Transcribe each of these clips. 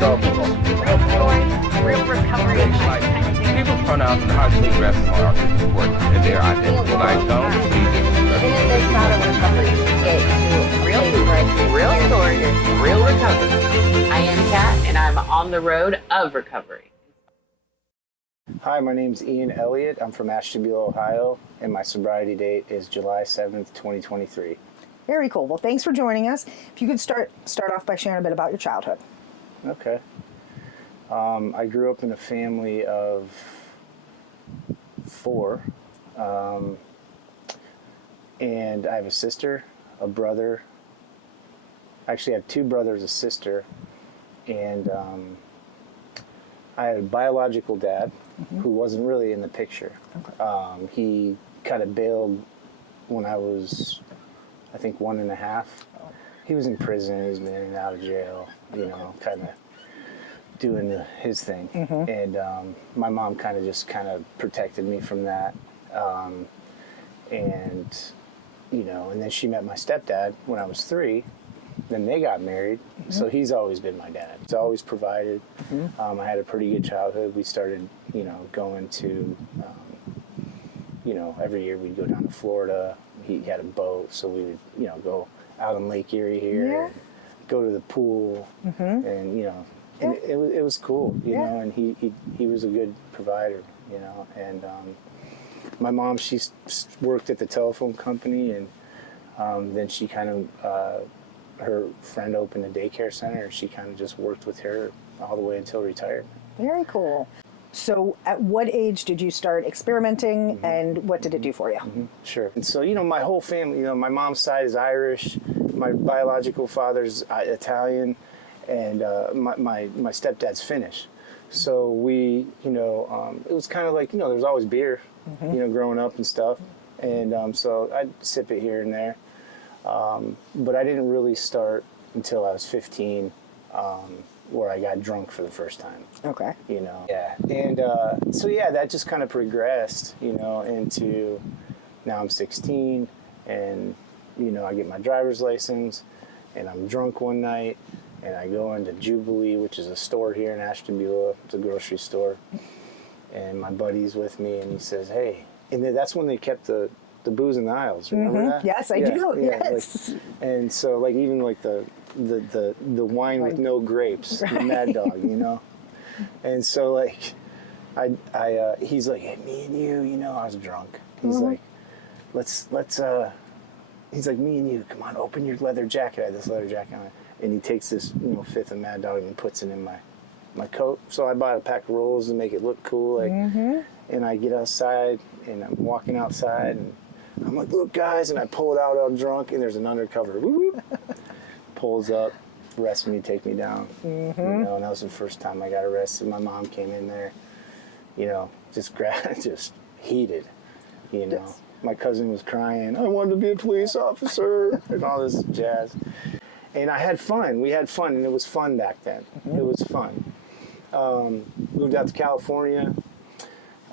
trouble. Real stories, real recovery. Like, people's pronouns and how to address are important in their identity. Like, don't be Even if it's not a recovery, get to real stories, real recovery. I am Kat, and I'm on the road of recovery. Hi, my name's Elliott. I'm from Ashtabula, Ohio, and my sobriety date is July 7th, 2023. Very cool. Well, thanks for joining us. If you could start off by sharing a bit about your childhood. Okay. I grew up in a family of 4, and I have a sister, a brother. Actually, I have 2 brothers, a sister, and I had a biological dad who wasn't really in the picture. Okay. He kind of bailed when I was, I think, 1.5. He was in prison. He was in and out of jail, you know, kind of doing his thing. And my mom kind of protected me from that. And, you know, and then she met my stepdad when I was 3. Then they got married, so he's always been my dad. He's always provided. I had a pretty good childhood. We started, you know, going to, you know, every year we'd go down to Florida. He had a boat, so we would, you know, go out on Lake Erie here, and go to the pool, and, you know, and it was cool, you know, and he was a good provider, you know, and my mom, she worked at the telephone company, and then she kind of, her friend opened a daycare center, and she kind of just worked with her all the way until retired. Very cool. So at what age did you start experimenting, and what did it do for you? Sure. And so, you know, my whole family, you know, my mom's side is Irish, my biological father's Italian, and my stepdad's Finnish. So we, you know, it was kind of like, you know, there was always beer, you know, growing up and stuff. And so I'd sip it here and there. But I didn't really start until I was 15, where I got drunk for the first time. Okay. You know? Yeah. And so, yeah, that just kind of progressed, you know, into now I'm 16, and, you know, I get my driver's license, and I'm drunk one night, and I go into Jubilee, which is a store here in Ashtabula. It's a grocery store. And my buddy's with me, and he says, hey, and that's when they kept the booze in the aisles, remember that? Yes, I do. Yeah, Yes. like, and so, like, even like the wine with no grapes, the Mad Dog, you know. And so, like, he's like, hey, me and you know, I was drunk. He's like, let's he's like, me and you, come on, open your leather jacket. I had this leather jacket on, and he takes this, you know, 5th of Mad Dog and puts it in my coat. So I bought a pack of rolls to make it look cool, like, and I get outside, and I'm walking outside, and I'm like, look, guys, and I pull it out all drunk, and there's an undercover. Whoop, whoop. Pulls up, arrests me, take me down. You know, and that was the first time I got arrested. My mom came in there, you know, just heated, you know. Yes. My cousin was crying, I wanted to be a police officer, and all this jazz. And I had fun. We had fun, and it was fun back then. It was fun. Moved out to California.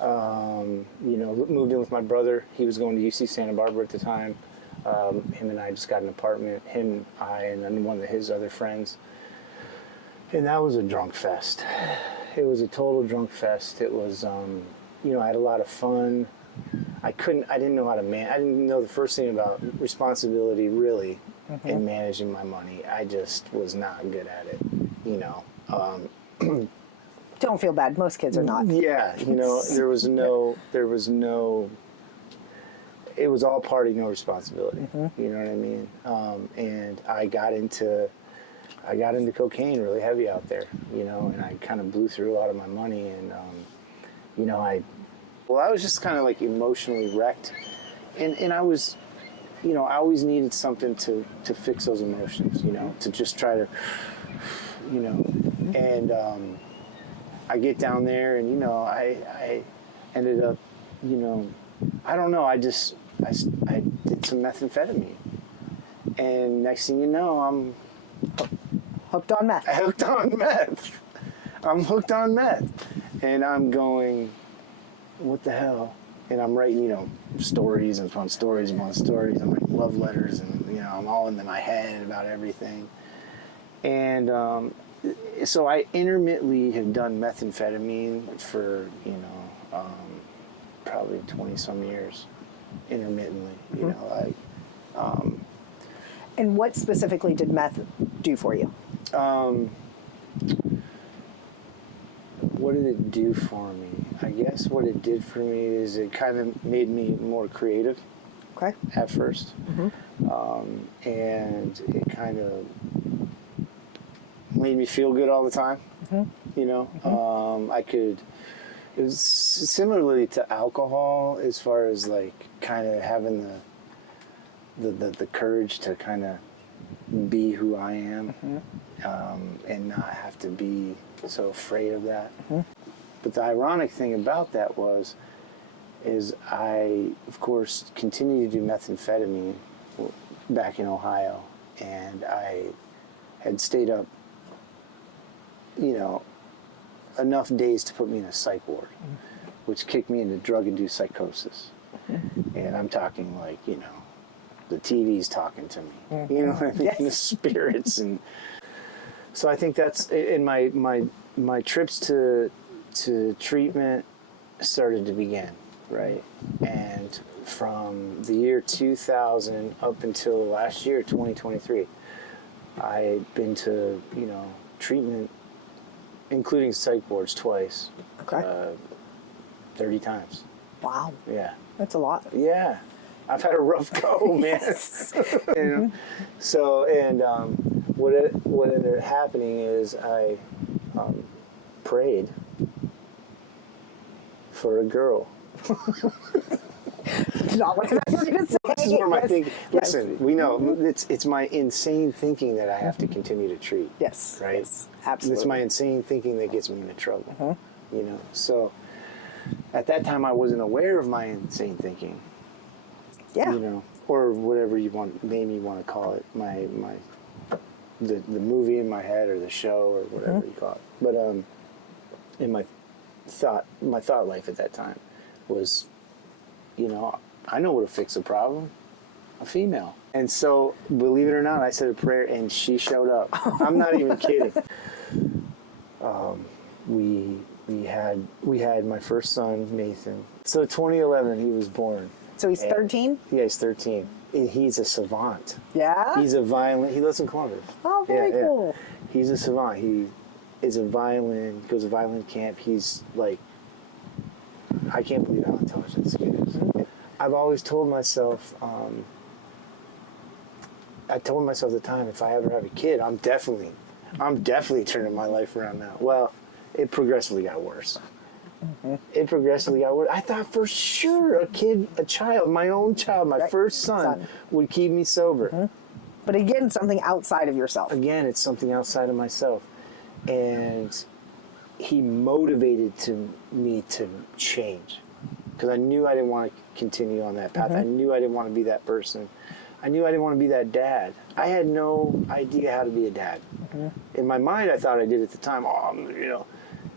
You know, moved in with my brother. He was going to UC Santa Barbara at the time. Him and I just got an apartment, and then one of his other friends. And that was a drunk fest. It was a total drunk fest. It was, you know, I had a lot of fun. I didn't know how to I didn't know the first thing about responsibility, really, in managing my money. I just was not good at it, you know. Don't feel bad. Most kids are not. Yeah, you know, there was no, it was all party, no responsibility. You know what I mean? And I got into cocaine really heavy out there, you know, and I kind of blew through a lot of my money, and, you know, I was just kind of like emotionally wrecked, and I was, you know, I always needed something to fix those emotions, you know, to just try to, you know, and, I get down there, and, you know, I ended up, you know, I don't know, I did some methamphetamine, and next thing you know, I'm hooked on meth. I'm hooked on meth, and I'm going, what the hell? And I'm writing, you know, stories upon stories upon stories, and like love letters, and, you know, I'm all into my head about everything. And so I intermittently have done methamphetamine for, probably 20 some years, intermittently, And what specifically did meth do for you? what did it do for me? I guess what it did for me is it kind of made me more creative. Okay. At first. And it kind of made me feel good all the time. It was similarly to alcohol as far as like kind of having the courage to kind of be who I am and not have to be so afraid of that. But the ironic thing about that is I, of course, continued to do methamphetamine back in Ohio, and I had stayed up, enough days to put me in a psych ward, which kicked me into drug-induced psychosis. And I'm talking like, the TV's talking to me, what I mean? Yes. The spirits. And so I think that's, in my trips to treatment started to begin. Right. And from the year 2000 up until last year, 2023, I've been to, treatment, including psych wards twice, 30 times. Wow. Yeah. That's a lot. Yeah. I've had a rough go, man. So, and what ended up happening is I prayed for a girl. Not what I was going to say. This is where my thinking. Yes. Listen, we know it's my insane thinking that I have to continue to treat. Yes. Right. Yes, absolutely. It's my insane thinking that gets me into trouble. So at that time I wasn't aware of my insane thinking. Yeah. Or whatever name you want to call it. The movie in my head or the show or whatever you call it. But in my thought life at that time was, I know what to fix a problem, a female. And so, believe it or not, I said a prayer and she showed up. I'm not even kidding. We had my first son, Nathan. So 2011, he was born. So he's 13? Yeah, he's 13. And he's a savant. Yeah? He lives in Columbus. Oh, very cool. He's a savant. He is a violin, goes to violin camp. He's like, I can't believe how intelligent this kid is. I've always told myself, at the time, if I ever have a kid, I'm definitely turning my life around now. Well, it progressively got worse. It progressively got worse. I thought for sure my own child, my first son, would keep me sober. But again, something outside of yourself. Again, it's something outside of myself. And he motivated me to change. Because I knew I didn't want to continue on that path. I knew I didn't want to be that person. I knew I didn't want to be that dad. I had no idea how to be a dad. In my mind, I thought I did at the time.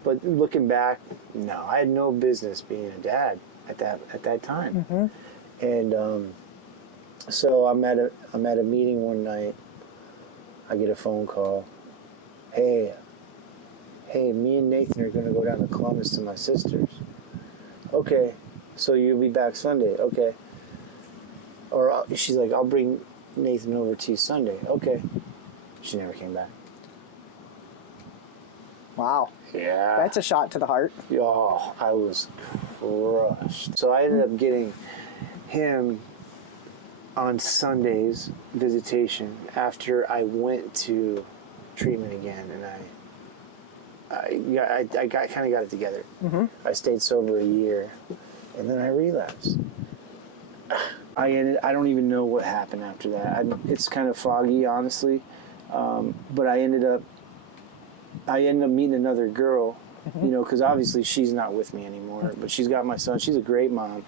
But looking back, no, I had no business being a dad at that time. And so I'm at a meeting one night. I get a phone call. Hey, me and Nathan are going to go down to Columbus to my sister's. Okay, so you'll be back Sunday. Okay. Or she's like, I'll bring Nathan over to you Sunday. Okay. She never came back. Wow. Yeah. That's a shot to the heart. Oh, I was crushed. So I ended up getting him on Sunday's visitation after I went to treatment again, and I kind of got it together. I stayed sober a year, and then I relapsed. I don't even know what happened after that. It's kind of foggy, honestly, but I ended up meeting another girl, because obviously she's not with me anymore, but she's got my son. She's a great mom,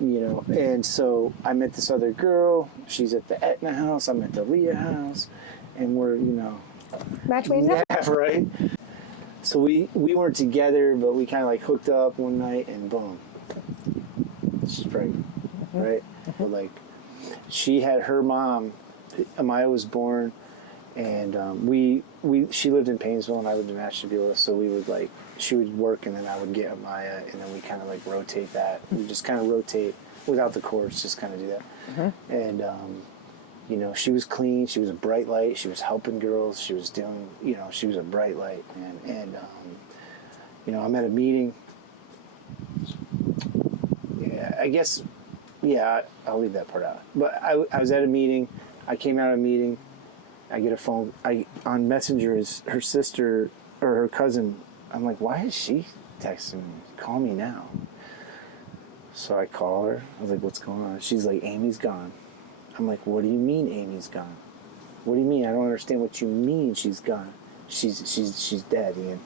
and so I met this other girl. She's at the Etna house. I'm at the Leah house, and we're, Match made in heaven. yeah, right. So we weren't together, but we kind of like hooked up one night, and boom, she's pregnant, right? But like, she had her mom. Amaya was born And she lived in Painesville and I lived in Ashtabula, so we would like, she would work and then I would get Amaya, and then we kind of like rotate that. We just kind of rotate without the chords, just kind of do that. And you know, she was clean, she was a bright light, she was helping girls, she was doing, you know, she was a bright light. And you know, I'm at a meeting. Yeah, I guess, yeah, I'll leave that part out. But I was at a meeting, I came out of a meeting, I get a phone, on Messenger is her sister or her cousin. I'm like, why is she texting me? Call me now. So I call her. I was like, what's going on? She's like, Amy's gone. I'm like, what do you mean Amy's gone? What do you mean? I don't understand what you mean she's gone. She's dead, Ian.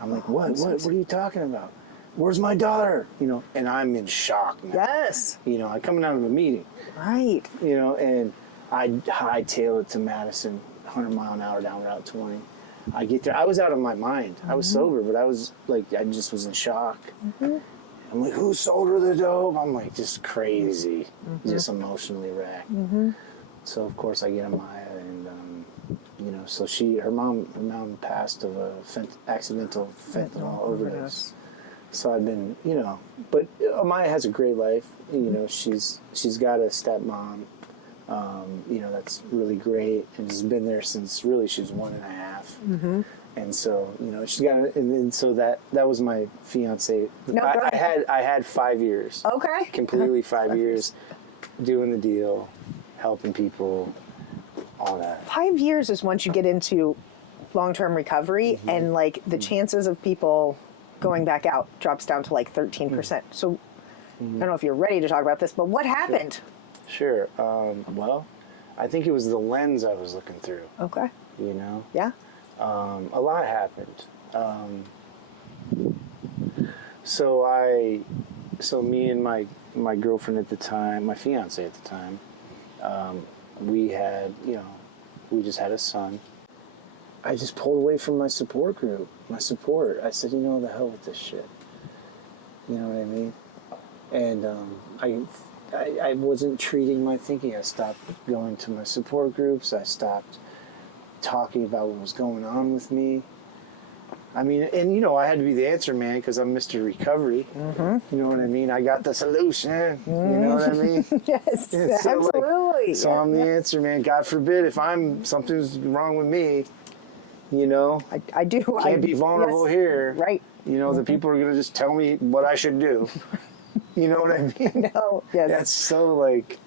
I'm like, what? What are you talking about? Where's my daughter? You know, and I'm in shock now. Yes. You know, I'm coming out of a meeting. Right. You know, and I hightail it to Madison, 100 mile an hour down Route 20. I get there. I was out of my mind. I was sober, but I was like, I just was in shock. I'm like, who sold her the dope? I'm like, just crazy, just emotionally wrecked. So of course I get Amaya, and you know, so her mom passed of a accidental fentanyl overdose. So I've been, you know, but Amaya has a great life. You know, she's got a stepmom. You know, that's really great, and has been there since really she was 1.5. And so, you know, she's got, and so that was my fiance. No, I had 5 years. Okay. Completely 5 years, doing the deal, helping people, all that. 5 years is once you get into long-term recovery, and like the chances of people going back out drops down to like 13%. So I don't know if you're ready to talk about this, but what happened? Sure. Well, I think it was the lens I was looking through. Okay. You know? Yeah. A lot happened. So me and my girlfriend at the time, my fiance at the time, we had, you know, we just had a son. I just pulled away from my support group, I said, you know, the hell with this shit. You know what I mean? And I wasn't treating my thinking. I stopped going to my support groups. I stopped talking about what was going on with me. I mean, and you know, I had to be the answer man because I'm Mr. Recovery. You know what I mean? I got the solution. You know what I mean? Yes, So, absolutely. So I'm the answer man. God forbid if something's wrong with me, you know, I do. can't be vulnerable here. Right. You know, the people are going to just tell me what I should do. You know what I mean? No, yes. That's so like.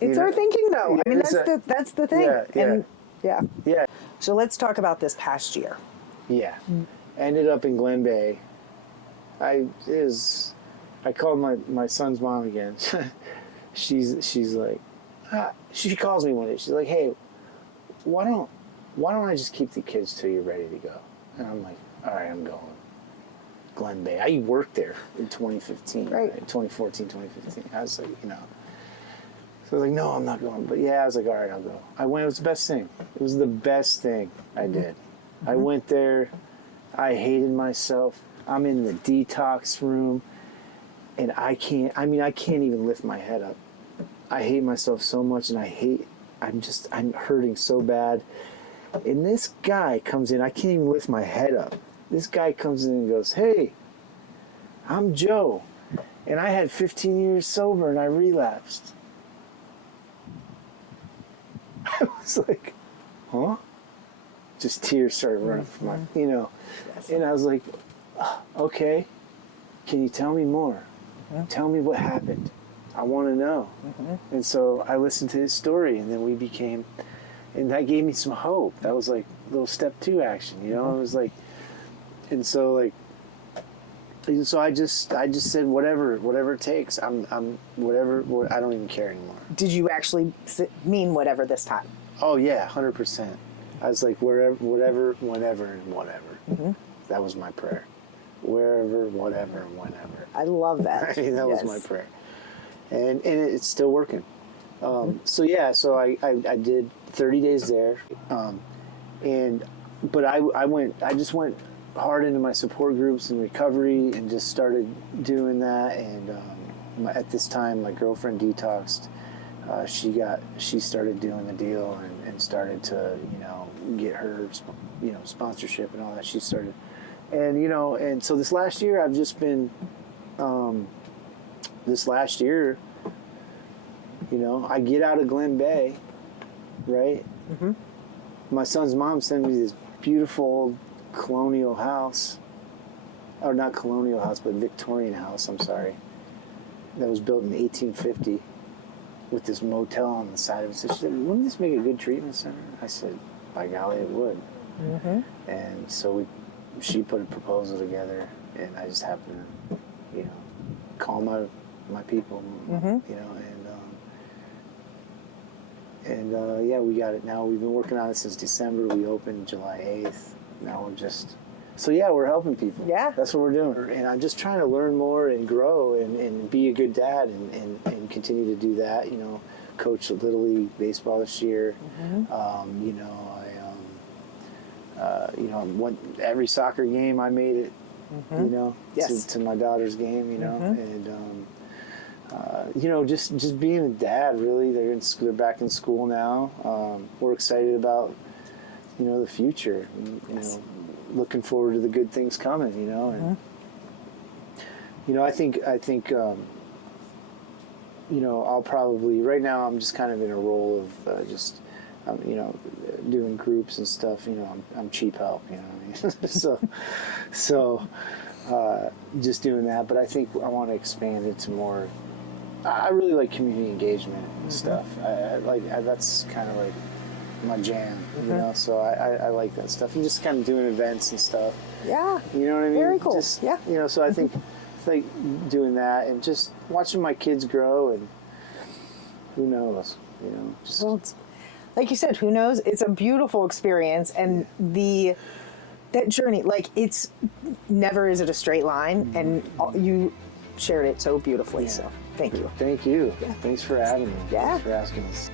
It's our thinking, though. I mean, that's the thing. Yeah, yeah. And, yeah. Yeah. So let's talk about this past year. Yeah. Ended up in Glen Bay. I called my son's mom again. she's like, she calls me one day. She's like, hey, why don't I just keep the kids till you're ready to go? And I'm like, all right, I'm going. Glen Bay. I worked there in 2015, right? 2014, 2015. I was like, you know. So I was like, no, I'm not going. But yeah, I was like, all right, I'll go. I went. It was the best thing. It was the best thing I did. I went there. I hated myself. I'm in the detox room, and I can't even lift my head up. I hate myself so much, and I'm hurting so bad. And this guy comes in. I can't even lift my head up. This guy comes in and goes, hey, I'm Joe, and I had 15 years sober, and I relapsed. I was like, huh? Just tears started running from my, you know. Yes. And I was like, okay, can you tell me more? Tell me what happened. I want to know. And so I listened to his story, and then we became, and that gave me some hope. That was like a little step 2 action, you know? It was like, and so like, so I just said whatever it takes. I'm whatever. I don't even care anymore. Did you actually mean whatever this time? Oh yeah, 100%. I was like whatever, whenever, and whatever. That was my prayer. Wherever, whatever, and whenever. I love that. I mean, that was my prayer, and it's still working. So yeah, so I did 30 days there, but I just went hard into my support groups and recovery and just started doing that. And at this time, my girlfriend detoxed. she started doing the deal and started to, you know, get her, you know, sponsorship and all that. She started, and, you know, and so this last year I've just been, you know, I get out of Glen Bay, right? Mm-hmm. My son's mom sent me this beautiful old colonial house, or not colonial house, but Victorian house, I'm sorry, that was built in 1850 with this motel on the side of it. So she said, wouldn't this make a good treatment center? I said, by golly, it would. Mm-hmm. And so she put a proposal together, and I just happened to, you know, call my people, mm-hmm. you know, and yeah, we got it now. We've been working on it since December. We opened July 8th. Now we're just, so yeah, we're helping people. Yeah. That's what we're doing. And I'm just trying to learn more and grow and be a good dad and continue to do that. You know, coach Little League baseball this year. Mm-hmm. You know, you know, went every soccer game I made it, mm-hmm. you know, yes. to my daughter's game, you know, mm-hmm. and, you know, just being a dad, really. They're back in school now. We're excited about, you know, the future. And, you know, looking forward to the good things coming. You know, and you know, I think you know, I'll probably right now I'm just kind of in a role of just you know, doing groups and stuff. You know, I'm cheap help. You know what I mean? so just doing that. But I think I want to expand it to more. I really like community engagement and stuff. That's kind of like my jam, you know. So I like that stuff. And just kind of doing events and stuff. Yeah. You know what I mean? Very cool. Just, yeah. You know, so I think like doing that and just watching my kids grow and who knows, you know. Just well, like you said, who knows? It's a beautiful experience, and that journey, like it's never is it a straight line, mm-hmm. and you shared it so beautifully. Yeah. So thank you. Thank you. Yeah. Thanks for having me. Yeah. Thanks for asking us.